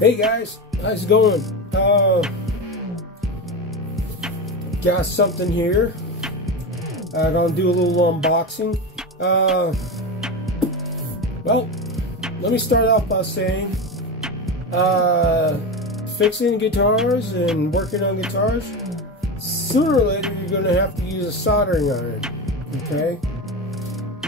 Hey guys, how's it going? Got something here. I'm gonna do a little unboxing. Well, let me start off by saying, fixing guitars and working on guitars, sooner or later you're gonna have to use a soldering iron. Okay.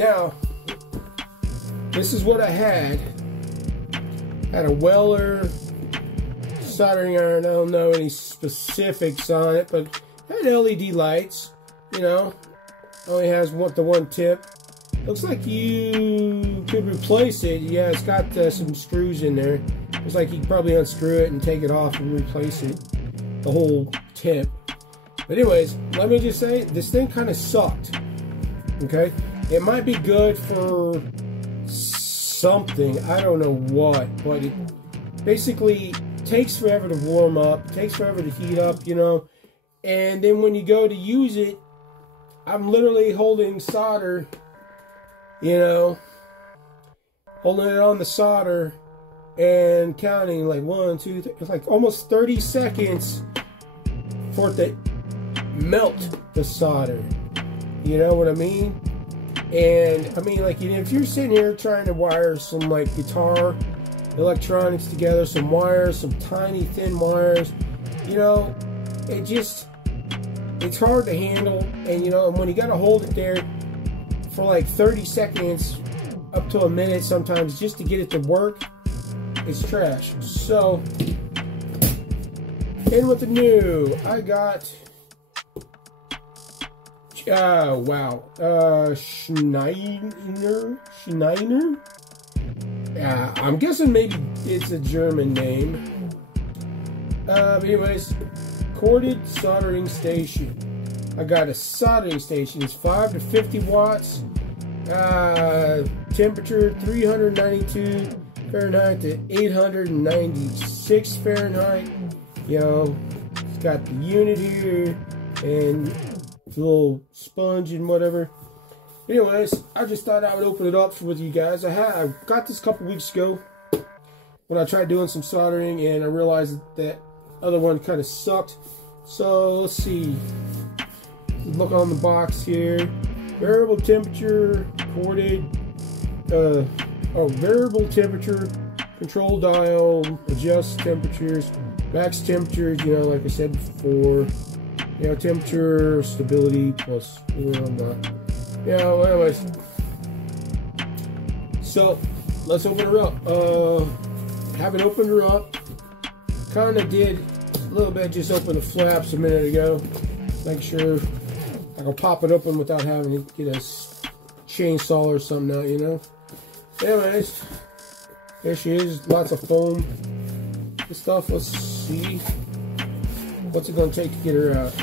Now, this is what I had. Had a Weller soldering iron. I don't know any specifics on it, but had LED lights. You know, only has the one tip. Looks like you could replace it. Yeah, it's got some screws in there. Looks like you could probably unscrew it and take it off and replace it, the whole tip. But anyways, let me just say, this thing kind of sucked. Okay, it might be good for something, I don't know what, but it basically takes forever to warm up, takes forever to heat up, you know. And then when you go to use it, I'm literally holding solder, you know, holding it on the solder and counting like 1, 2, 3, it's like almost 30 seconds for it to melt the solder. You know what I mean? And I mean, like, if you're sitting here trying to wire some like guitar electronics together, some wires, some tiny thin wires, you know, it's hard to handle. And you know, and when you gotta hold it there for like 30 seconds up to a minute sometimes just to get it to work, it's trash. So, in with the new, I got wow, Schneider. Yeah, I'm guessing maybe it's a German name. Anyways, corded soldering station. I got a soldering station. It's 5 to 50 watts. Temperature 392 Fahrenheit to 896 Fahrenheit. You know, it's got the unit here and the little sponge and whatever. Anyways, I just thought I would open it up with you guys. I got this a couple weeks ago when I tried doing some soldering, and I realized that other one kind of sucked. So let's see. Look on the box here. Variable temperature, corded. Variable temperature, control dial, adjust temperatures, max temperatures. You know, like I said before. You know, temperature, stability, plus, you know, anyways. So, let's open her up. Haven't opened her up. Kind of did a little bit, just open the flaps a minute ago. Make sure I can pop it open without having to get a chainsaw or something out, you know. Anyways, there she is. Lots of foam and stuff. Let's see. What's it going to take to get her out?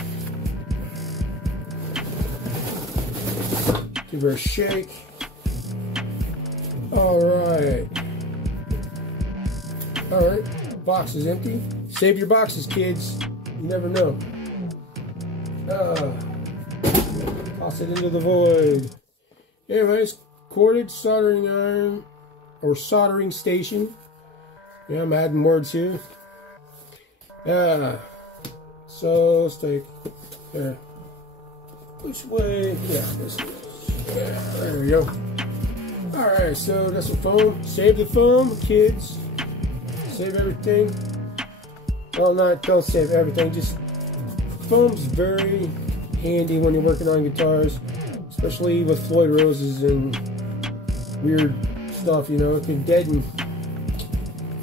Give her a shake. Alright. Alright. Box is empty. Save your boxes, kids. You never know. Toss it into the void. Anyways, corded soldering iron or soldering station. Yeah, I'm adding words here. So let's take there. Which way? Yeah, this way. Yeah, there we go. Alright, so that's the foam. Save the foam, kids. Save everything. Well, don't save everything. Just foam's very handy when you're working on guitars, especially with Floyd Roses and weird stuff. You know, it can deaden,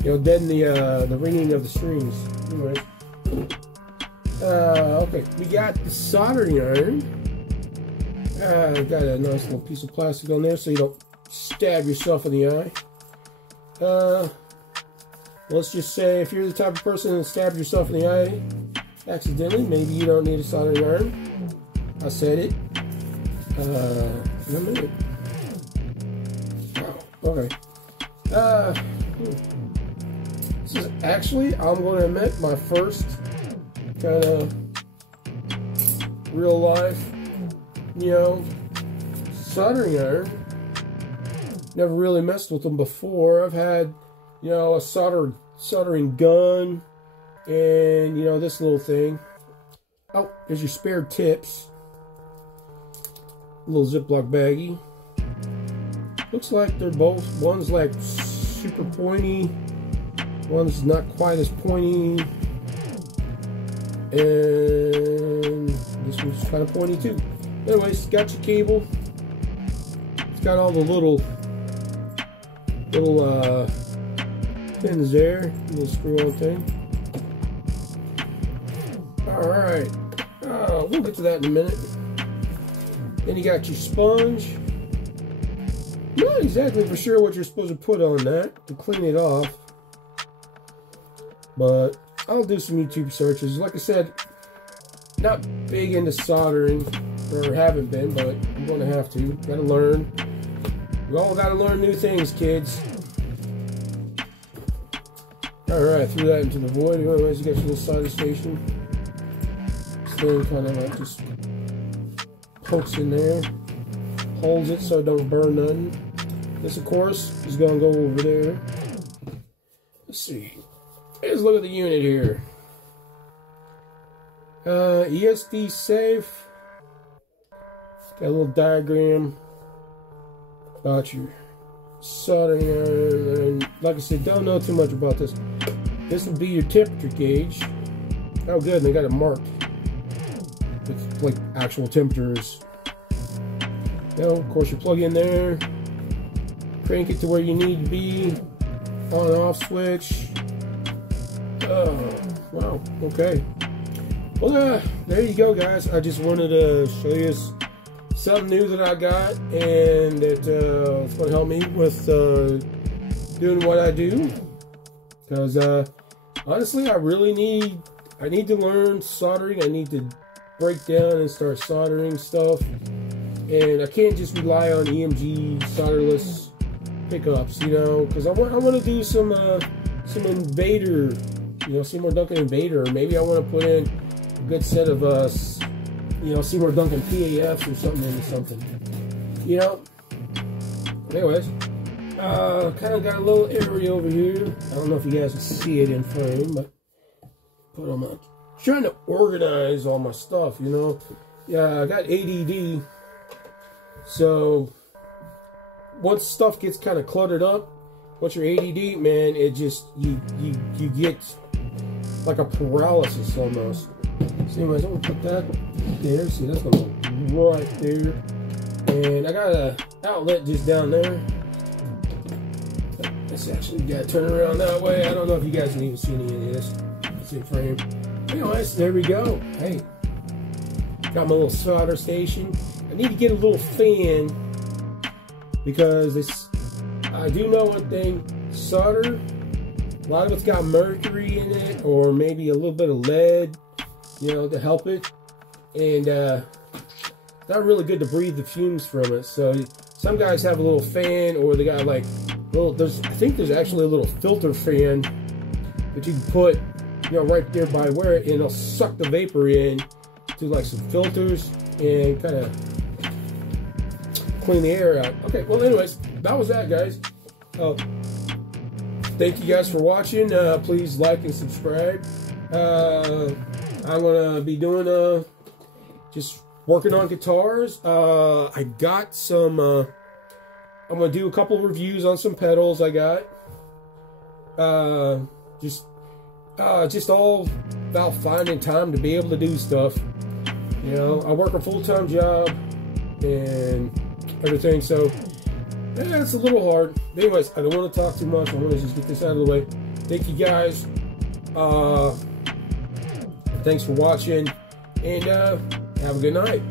the ringing of the strings. Anyway. Okay, we got the soldering iron. Got a nice little piece of plastic on there so you don't stab yourself in the eye. Let's just say if you're the type of person that stabbed yourself in the eye accidentally, maybe you don't need a soldering iron. I said it. In a minute. Wow, okay. This is actually, I'm going to admit, my first kind of real life, you know, soldering iron. Never really messed with them before. I've had, you know, a solder soldering gun, and you know, this little thing. Oh, there's your spare tips. A little Ziploc baggie. Looks like they're both, one's like super pointy, one's not quite as pointy, and this one's kind of pointy too. Anyways, got your cable. It's got all the little pins there, little screw-on thing. All right, we'll get to that in a minute. Then you got your sponge. Not exactly for sure what you're supposed to put on that to clean it off, but I'll do some YouTube searches. Like I said, not big into soldering, or haven't been, but I'm going to have to. Got to learn. We all got to learn new things, kids. Alright, threw that into the void. Anyways, you got your little solder station. This thing kind of like just pokes in there, holds it so it don't burn nothing. This, of course, is going to go over there. Let's see. Let's look at the unit here. ESD safe. Got a little diagram about your soldering iron. And like I said, don't know too much about this. This would be your temperature gauge. Oh, good, they got it marked with like actual temperatures. You know, of course, you plug in there, crank it to where you need to be, on and off switch. Oh, wow, okay. Well, there you go, guys. I just wanted to show you something new that I got, and it's going to help me with doing what I do. Because honestly, I need to learn soldering. I need to break down and start soldering stuff, and I can't just rely on EMG solderless pickups, you know, because I want to do some Invader, you know, Seymour Duncan Invader, or maybe I want to put in a good set of you know, Seymour Duncan PAFs or something into something, you know. Anyways, kind of got a little area over here. I don't know if you guys can see it in frame, but put on my, trying to organize all my stuff, you know. Yeah, I got ADD, so once stuff gets kind of cluttered up, once you're ADD, man, it just, you get like a paralysis almost. So anyways, I'm gonna put that there. See, that's gonna go right there. And I got an outlet just down there. Let's actually gotta turn around that way. I don't know if you guys can even see any of this. It's in frame. Anyways, there we go. Hey, got my little solder station. I need to get a little fan because I do know one thing, solder, a lot of it's got mercury in it, or maybe a little bit of lead, you know, to help it. And it's not really good to breathe the fumes from it. So some guys have a little fan, or they got like I think there's actually a little filter fan that you can put, you know, right there by where it, and it'll suck the vapor in to like some filters and kind of clean the air out. Okay, well, anyways, that was that, guys. Thank you guys for watching. Please like and subscribe. I'm gonna be doing just working on guitars. I got some. I'm gonna do a couple reviews on some pedals I got. Just all about finding time to be able to do stuff. You know, I work a full-time job and everything, so yeah, it's a little hard. Anyways, I don't want to talk too much. I want to just get this out of the way. Thank you guys. Thanks for watching, and have a good night.